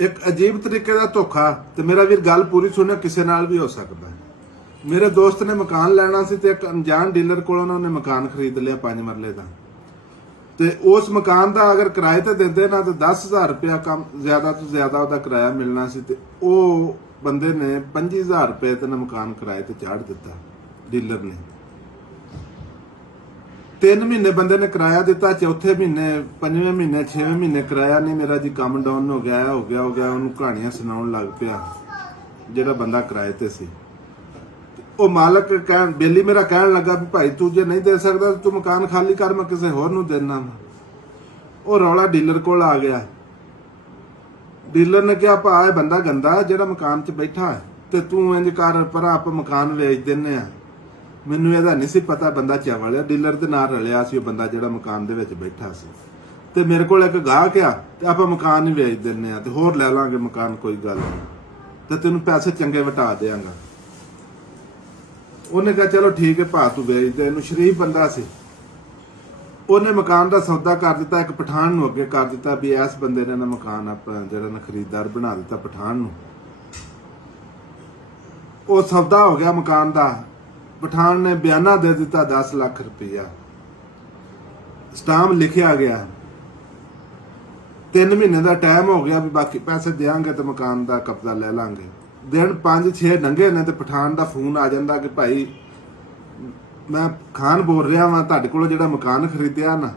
एक अजीब तरीके का धोखा। तो मेरा वीर गल पूरी सुनियो, किसी नाल भी हो सकता है। मेरे दोस्त ने मकान लेना सी, एक अनजान डीलर को उन्होंने मकान खरीद लिया 5 मरले का। ते उस मकान का अगर किराए ते देंदे ना तो 10,000 रुपया कम ज्यादा तो ज्यादा ਉਹਦਾ किराया मिलना सी। ते ਉਹ बंदे ने 25,000 रुपये ते मकान किराए ते चाढ़ दिता डीलर ने। 3 महीने बंदे ने किराया दिता, चौथे महीने 5वें महीने 6वें महीने किराया नहीं, मेरा जी काम डाउन हो गया उन्होंने कहानियां सुनाउण लग पिया जेड़ा बंदा किराए ते सी। ਉਹ मालक कह बेली मेरा कहन लगा भी भाई तू जे नहीं दे सकता तू मकान खाली कर, मैं किसी होर नूं देना। वो रौला डीलर कोल आ गया। डीलर ने कहा भा ये बंदा गंदा जेड़ा मकान च बैठा है, ते तू इंज कर पर आप मकान वेच देने आ। मैनू ਇਹਦਾ नहीं सी पता बंदा चावल है। डीलर दे नाल रलिया सी बंदा जेड़ा मकान दे विच बैठा सी। ते मेरे कोल एक गाहक आ ते आप मकान ही वेच देने आ ते होर ले लांगे मकान, कोई गल नहीं, ते तैनूं पैसे चंगे वटा देंगा। उन्हें कहा चलो ठीक है भा तू बेच दे। इनू शरीफ बंदा सी। उन्हें मकान का सौदा कर दिता, एक पठान नूं अगे कर दिता भी इस बंदे ने मकान अपना जिहड़ा खरीददार बना दिता पठान नूं। वो सौदा हो गया मकान का। पठान ने बयाना दे दिता 10 लाख रुपया, स्टाम्प लिखिया गया। 3 महीने का टाइम हो गया भी बाकी पैसे देंगे तो मकान का कब्जा ले लांगे। दिन 5-6 लंघे ने ते पठान का फोन आ जाता कि भाई मैं खान बोल रहा वां, तुहाडे कोलों जिहड़ा मकान खरीदिया ना,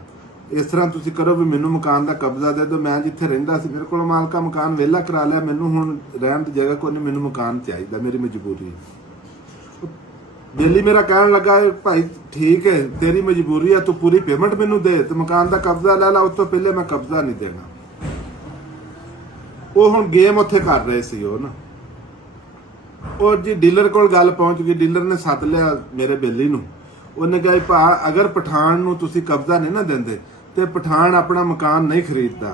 इस तरह तुसीं करो भी मैनूं मकान का कब्जा दे दो। मैं जिथे रहिंदा सी मेरे कोलों मालका मकान वेला करा लिया, मैनूं हुण रहण दी जगह कोई नहीं, मैनूं मकान चाहिदा, मेरी मजबूरी है। बेली मेरा कहन लगा भाई ठीक है तेरी मजबूरी है, तू पूरी पेमेंट मैनूं दे ते मकान का कब्जा ले ला, उस तो पहले मैं कब्जा नहीं देना। वो हुण गेम उत्थे कर रहे सी वो ना। और जी डीलर कोल गल पहुंच गई। डीलर ने सद लिया मेरे बेली नूं। उन्हें कहा भा अगर पठान नूं तुसीं कब्जा नहीं ना देंदे ते पठान अपना मकान नहीं खरीददा,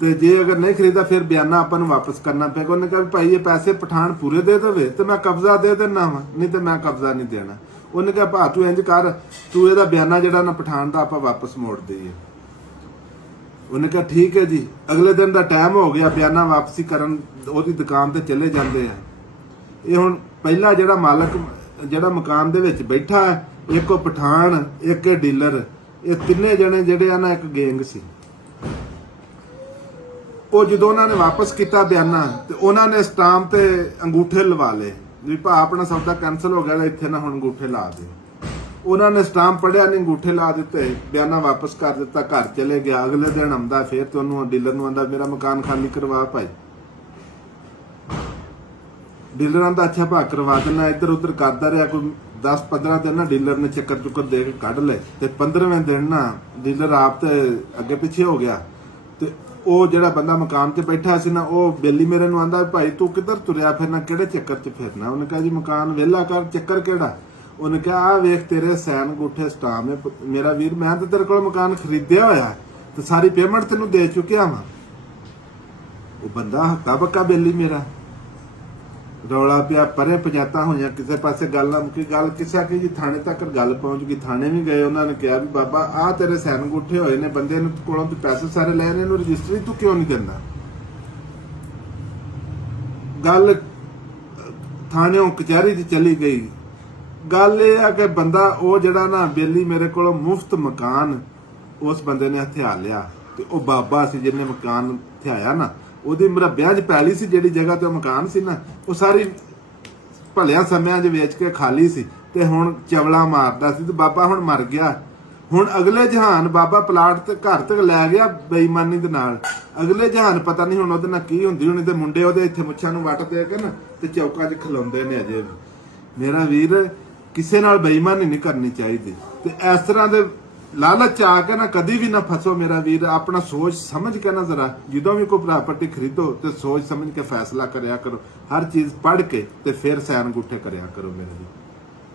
ते जे अगर नहीं खरीदा फिर बयाना आपां नूं वापस करना पेगा। उन्हें कहा भाई ये पैसे पठान पूरे दे देवे तो मैं कब्जा दे देना वा, नहीं तो मैं कब्जा नहीं देना। उन्हें कहा भा तू इंज कर, तू इहदा बयाना जिहड़ा ना पठान दा आपां वापस मोड़ दईए। उन्हें कहा ठीक है जी। अगले दिन का टाइम हो गया, बयाना वापसी करन ओहदी दुकान ते चले जांदे आ। ये हुण पहला जिहड़ा मालक जिहड़ा मकान दे विच बैठा है, एक पठान एक डीलर, ये तिन्ने जने जिहड़े आ ना एक गैंग सी। ਉਹ ਜਦੋਂ ਉਹਨਾਂ ਨੇ ਵਾਪਸ ਕੀਤਾ ਬਿਆਨਾ ਤੇ ਉਹਨਾਂ ਨੇ ਸਟਾਂਪ ਤੇ ਅੰਗੂਠੇ ਲਵਾ ਲਏ ਵੀ ਭਾ ਆਪਣਾ ਸੌਦਾ ਕੈਨਸਲ ਹੋ ਗਿਆ, ਇੱਥੇ ਨਾ ਹੁਣ ਅੰਗੂਠੇ ਲਾ ਦੇ। ਉਹਨਾਂ ਨੇ ਸਟਾਂਪ ਪੜਿਆ ਨਹੀਂ, ਅੰਗੂਠੇ ਲਾ ਦਿੱਤੇ, ਬਿਆਨਾ ਵਾਪਸ ਕਰ ਦਿੱਤਾ, ਘਰ ਚਲੇ ਗਿਆ। ਅਗਲੇ ਦਿਨ ਆਉਂਦਾ ਫਿਰ ਤੇ ਉਹਨੂੰ ਡੀਲਰ ਨੂੰ ਆਂਦਾ ਮੇਰਾ ਮਕਾਨ ਖਾਲੀ ਕਰਵਾ ਭਾਈ। ਡੀਲਰ ਆਂਦਾ ਅੱਛਾ ਭਾ ਕਰਵਾ ਦੇਣਾ। ਇੱਧਰ ਉੱਧਰ ਕਰਦਾ ਰਿਹਾ ਕੋਈ 10-15 दिन ना डीलर ने चक्कर चुक्कर दे के कढ़ ले। ते 15वें दिन ना डीलर आप ते अगे पिछे हो गया। ते ਉਹ ਜਿਹੜਾ ਬੰਦਾ ਮਕਾਨ 'ਚ ਬੈਠਾ ਸੀ ਨਾ, ਉਹ ਬੇਲੀ ਮੇਰੇ ਨੂੰ ਆਂਦਾ ਭਾਈ ਤੂੰ ਕਿੱਧਰ ਤੁਰਿਆ ਫਿਰਨਾ, ਕਿਹੜੇ ਚੱਕਰ 'ਚ ਫਿਰਨਾ। ਉਹਨੇ ਕਿਹਾ ਜੀ ਮਕਾਨ ਵਿਹਲਾ ਕਰ, ਚੱਕਰ ਕਿਹੜਾ। ਉਹਨੇ ਕਿਹਾ ਆ ਵੇਖ ਤੇਰੇ ਸੈਨ ਅੰਗੂਠੇ ਸਟਾਮ ਹੈ ਮੇਰਾ ਵੀਰ, ਮੈਂ ਤਾਂ ਤੇਰੇ ਕੋਲ ਮਕਾਨ ਖਰੀਦਿਆ ਹੋਇਆ ਤੇ ਸਾਰੀ ਪੇਮੈਂਟ ਤੈਨੂੰ ਦੇ ਚੁੱਕਿਆ ਵਾਂ। ਉਹ ਬੰਦਾ ਹੱਕਾ ਬੱਕਾ ਬੇਲੀ ਮੇਰਾ ਰੌਲਾ ਪਿਆ, ਪਰੇ ਪਜਾਤਾ ਹੋਈਆਂ ਕਿਸੇ ਪਾਸੇ ਗੱਲ ਨਾ ਮੁੱਕੀ। ਗੱਲ ਕਿਸੇ ਕੀ ਜੀ ਥਾਣੇ ਤੱਕ ਗੱਲ ਪਹੁੰਚ ਗਈ। ਥਾਣੇ ਵੀ ਗਏ, ਉਹਨਾਂ ਨੇ ਕਿਹਾ ਵੀ ਬਾਬਾ ਆਹ ਤੇਰੇ ਸੈਨ ਅੰਗੂਠੇ ਹੋਏ ਨੇ, ਬੰਦੇ ਨੂੰ ਕੋਲੋਂ ਤੂੰ ਪੈਸੇ ਸਾਰੇ ਲੈ ਨੇ, ਇਹਨੂੰ ਰਜਿਸਟਰੀ ਤੂੰ ਕਿਉਂ ਨਹੀਂ ਦਿੰਦਾ। ਗੱਲ ਥਾਣਿਓਂ ਕਚਹਿਰੀ 'ਚ ਚਲੀ ਗਈ। ਗੱਲ ਇਹ ਆ ਕਿ ਬੰਦਾ ਉਹ ਜਿਹੜਾ ਨਾ ਬੇਲੀ ਮੇਰੇ ਕੋਲੋਂ ਮੁਫਤ ਮਕਾਨ ਉਸ ਬੰਦੇ ਨੇ ਹਥਿਆ ਲਿਆ। ਤੇ ਉਹ ਬਾਬਾ ਸੀ ਜਿਹਨੇ ਮਕਾਨ ਹਥਿਆਇਆ ਨਾ, ਉਹਦੀ ਮਰੱਬਿਆਂ 'ਚ ਪੈਲੀ ਸੀ, ਜਿਹੜੀ ਜਗ੍ਹਾ ਤੇ ਉਹ ਮਕਾਨ ਸੀ ਨਾ, ਉਹ ਸਾਰੀ ਭਲਿਆਂ ਸਮਿਆਂ 'ਚ ਵੇਚ ਕੇ ਖਾਲੀ ਸੀ ਤੇ ਹੁਣ ਚਵਲਾ ਮਾਰਦਾ ਸੀ। ਤੇ ਬਾਬਾ ਹੁਣ ਮਰ ਗਿਆ। ਹੁਣ ਅਗਲੇ ਜਹਾਨ ਬਾਬਾ ਪਲਾਟ ਤੇ ਘਰ ਤੱਕ ਲੈ ਗਿਆ ਬੇਈਮਾਨੀ ਦੇ ਨਾਲ। ਅਗਲੇ ਜਹਾਨ ਪਤਾ ਨਹੀਂ ਹੁਣ ਉਹਦੇ ਨਾਲ ਕੀ ਹੁੰਦੀ ਹੋਣੀ। ਤੇ ਮੁੰਡੇ ਉਹਦੇ ਇੱਥੇ ਮੁੱਛਾਂ ਨੂੰ ਵੱਟ ਦੇ ਕੇ ਨਾ ਤੇ ਚੌਕਾਂ 'ਚ ਖਲੋਂਦੇ ਨੇ ਅਜੇ ਵੀ। ਮੇਰਾ ਵੀਰ ਕਿਸੇ ਨਾਲ ਬੇਈਮਾਨੀ ਨਹੀਂ ਕਰਨੀ ਚਾਹੀਦੀ ਤੇ ਇਸ ਤਰ੍ਹਾਂ ਦੇ लालच आ के ना कभी भी ना फसो मेरा वीर। अपना सोच समझ के ना जरा जो भी कोई प्रॉपर्टी खरीदो तो सोच समझ के फैसला करया करो। हर चीज पढ़ के ते फिर सैन अंगूठे करया करो मेरे वीर।